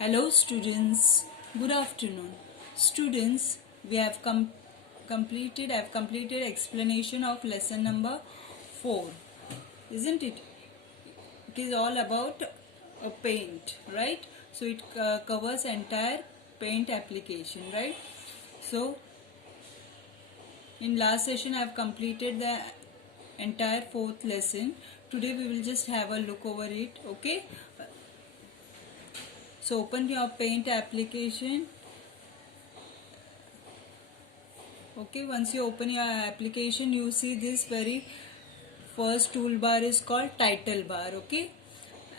Hello students, good afternoon. Students, we have completed explanation of lesson number 4. Isn't it? It is all about a paint, right? So it covers entire paint application, right? So in last session I have completed the entire 4th lesson. Today we will just have a look over it, okay? So open your paint application. Okay, once you open your application, you see this very first toolbar is called title bar. Okay,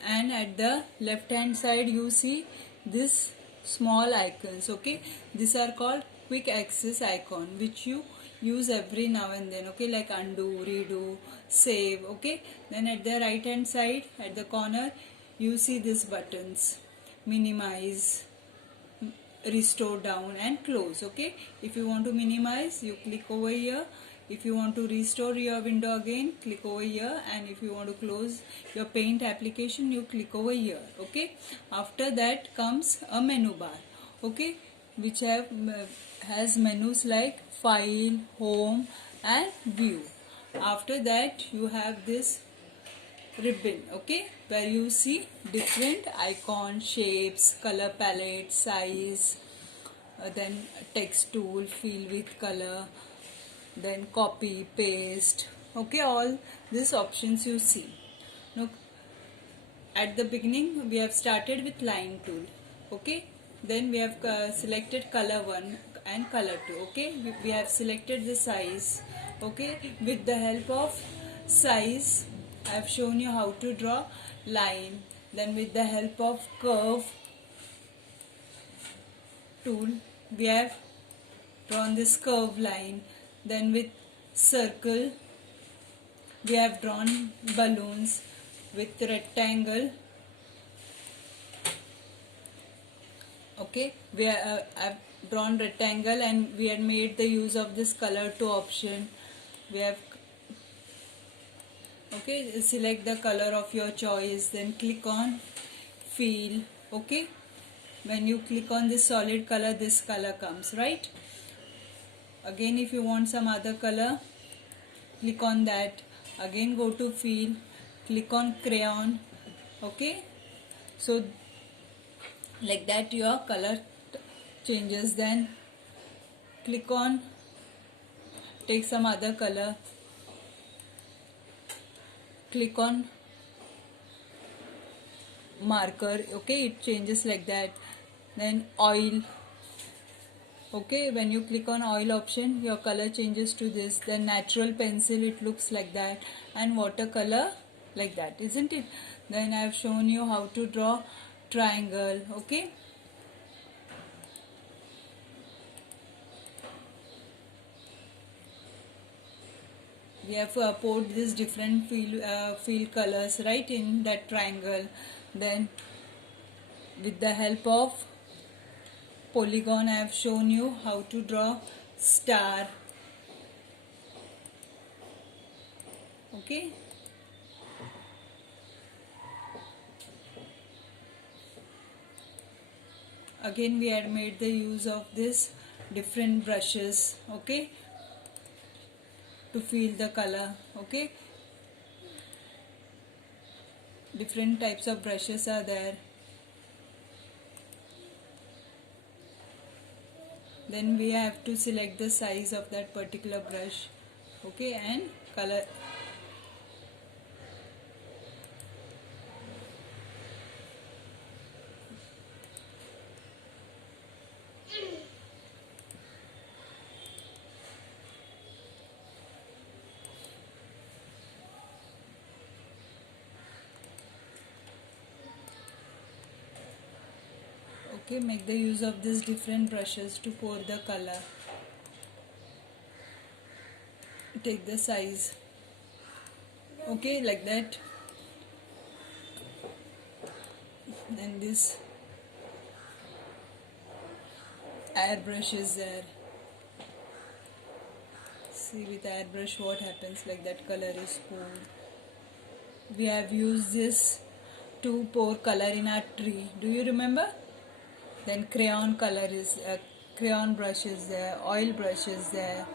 and at the left hand side you see this small icons. Okay, these are called quick access icon, which you use every now and then. Okay, like undo, redo, save. Okay, then at the right hand side at the corner you see these buttons: minimize, restore, down, and close. Okay, if you want to minimize, you click over here. If you want to restore your window again, click over here, and if you want to close your paint application, you click over here. Okay, after that comes a menu bar. Okay, which has menus like file, home, and view. After that you have this ribbon, okay, where you see different icons, shapes, color palette, size, then text tool, fill with color, then copy, paste. Okay, all these options you see. Now at the beginning we have started with line tool. Okay, then we have selected color 1 and color 2. Okay, we have selected the size. Okay, with the help of size I have shown you how to draw line. Then with the help of curve tool we have drawn this curve line. Then with circle we have drawn balloons. With rectangle, okay, we have drawn rectangle, and we had made the use of this color 2 option. We have, okay, select the color of your choice, then click on fill. Okay, when you click on this solid color, this color comes, right? Again, if you want some other color, click on that. Again, go to fill, click on crayon. Okay, so like that your color changes. Then click on, take some other color, click on marker. Okay, it changes like that. Then oil. Okay, when you click on oil option, your color changes to this. Then natural pencil, it looks like that, and watercolor like that, isn't it? Then I have shown you how to draw triangle. Okay, we have poured these different field colors right in that triangle. Then with the help of polygon I have shown you how to draw star. Okay, again we had made the use of this different brushes, okay, to fill the color. Okay, different types of brushes are there. Then we have to select the size of that particular brush. Okay, and color. Okay, make the use of these different brushes to pour the color. Take the size. Okay, like that. And this airbrush is there. See, with airbrush what happens, like that color is poured. We have used this to pour color in our tree. Do you remember? Then crayon color is crayon brush is there, oil brush is there.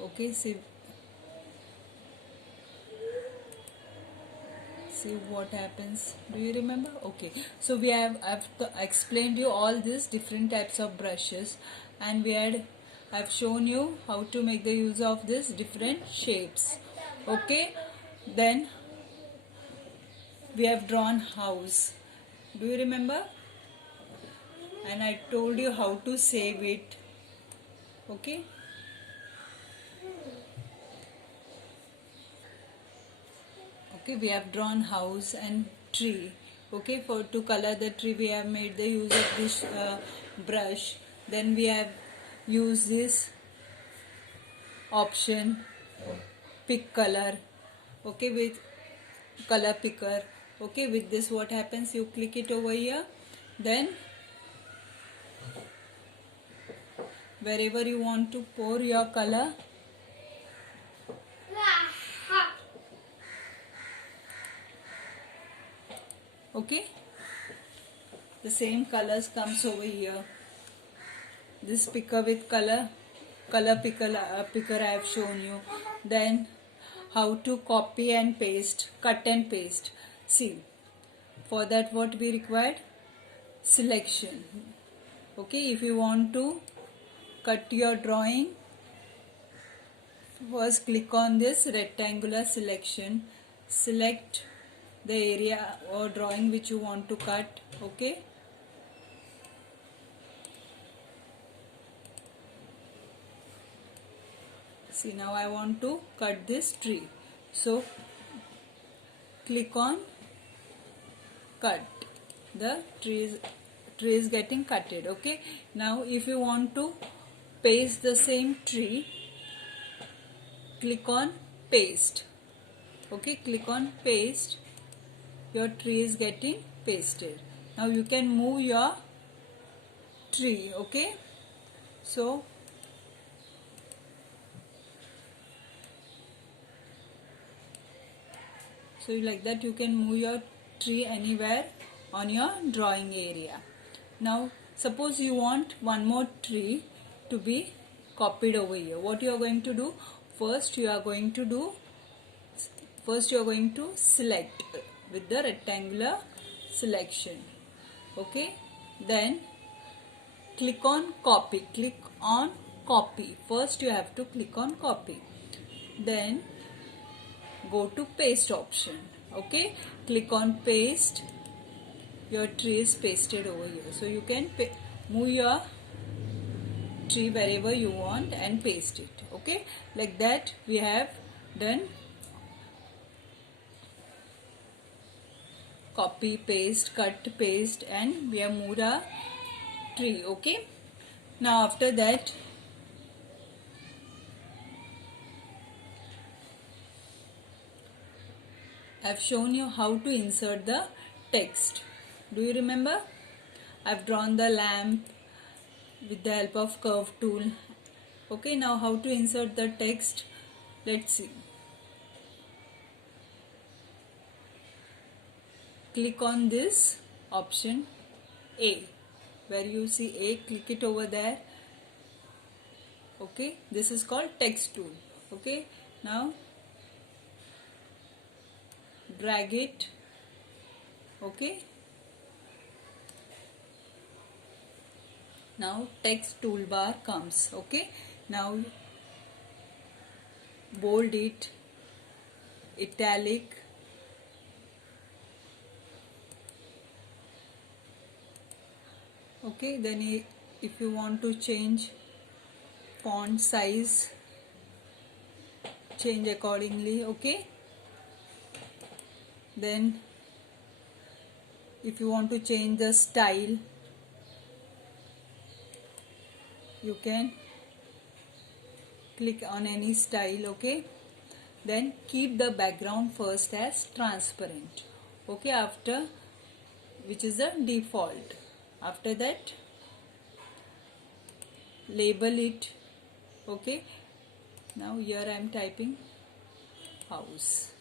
Okay, see what happens. Do you remember? Okay, so I've explained you all these different types of brushes, and I've shown you how to make the use of these different shapes. Okay, then we have drawn house. Do you remember? And I told you how to save it. Okay, okay, we have drawn house and tree. Okay, for to color the tree we have made the use of this brush. Then we have used this option pick color. Okay, with color picker. Okay, with this what happens, you click it over here, then wherever you want to pour your color, okay, the same colors comes over here. This picker with color picker I have shown you. Then how to copy and paste, cut and paste. See, for that what we required, selection. Okay, if you want to cut your drawing, first click on this rectangular selection, select the area or drawing which you want to cut. Okay, see, now I want to cut this tree, so click on cut. The tree is getting cutted. Okay, now if you want to paste the same tree, click on paste. Okay, click on paste. Your tree is getting pasted. Now you can move your tree. Okay, so like that you can move your tree anywhere on your drawing area. Now suppose you want one more tree to be copied over here. What you are going to do? First you are going to select with the rectangular selection. Okay, then click on copy. First you have to click on copy, then go to paste option. Okay, click on paste. Your tree is pasted over here, so you can move your tree wherever you want and paste it. Okay, like that we have done copy, paste, cut, paste, and we have moved our tree. Okay, now after that I've shown you how to insert the text. Do you remember? I've drawn the lamp with the help of curve tool. Okay, now how to insert the text? Let's see. Click on this option A. Where you see A, click it over there. Okay, this is called text tool. Okay, now drag it. Okay, now text toolbar comes. Okay, now bold it, italic, okay, then if you want to change font size, change accordingly. Okay, then if you want to change the style, you can click on any style. Okay, then keep the background first as transparent. Okay, after which is the default. After that label it. Okay, now here I am typing house.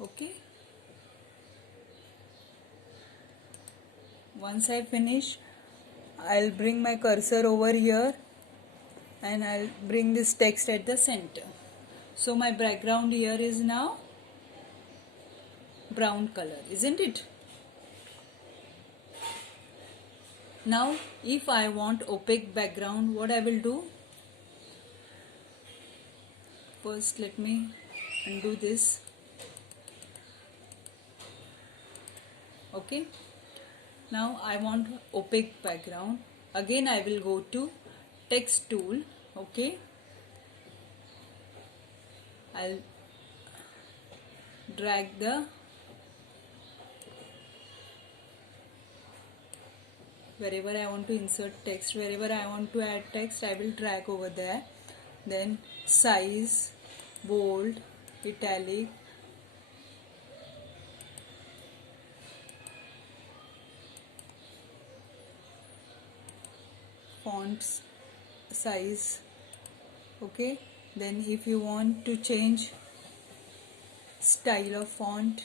Okay, Once I finish, I'll bring my cursor over here and I'll bring this text at the center. So my background here is now brown color, isn't it? Now if I want opaque background, what I will do? First let me undo this. Okay. Now I want opaque background. Again I will go to text tool. Okay. I'll drag the wherever I want to insert text, wherever I want to add text, I will drag over there. Then size, bold, italic, fonts size. Okay. Then if you want to change style of font,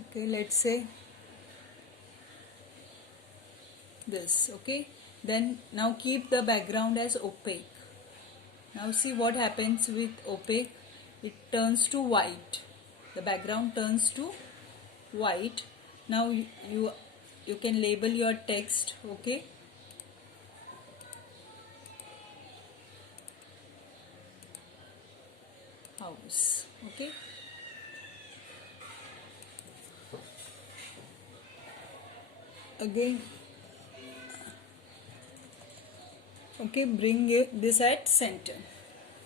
okay, let's say this. Okay. Then now keep the background as opaque. Now see what happens with opaque. It turns to white. The background turns to white. Now you can label your text. Okay. House. Okay. Again. Okay, bring this at center.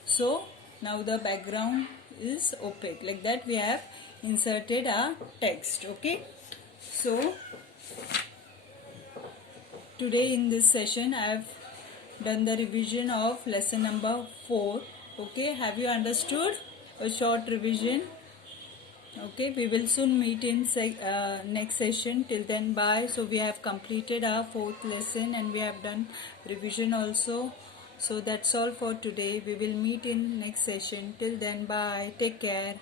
So now the background is opaque. Like that we have inserted our text. Okay. So today in this session I have done the revision of lesson number 4. Okay, have you understood? A short revision. Okay, we will soon meet in next session. Till then, bye. So we have completed our 4th lesson and we have done revision also. So that's all for today. We will meet in next session. Till then, bye. Take care.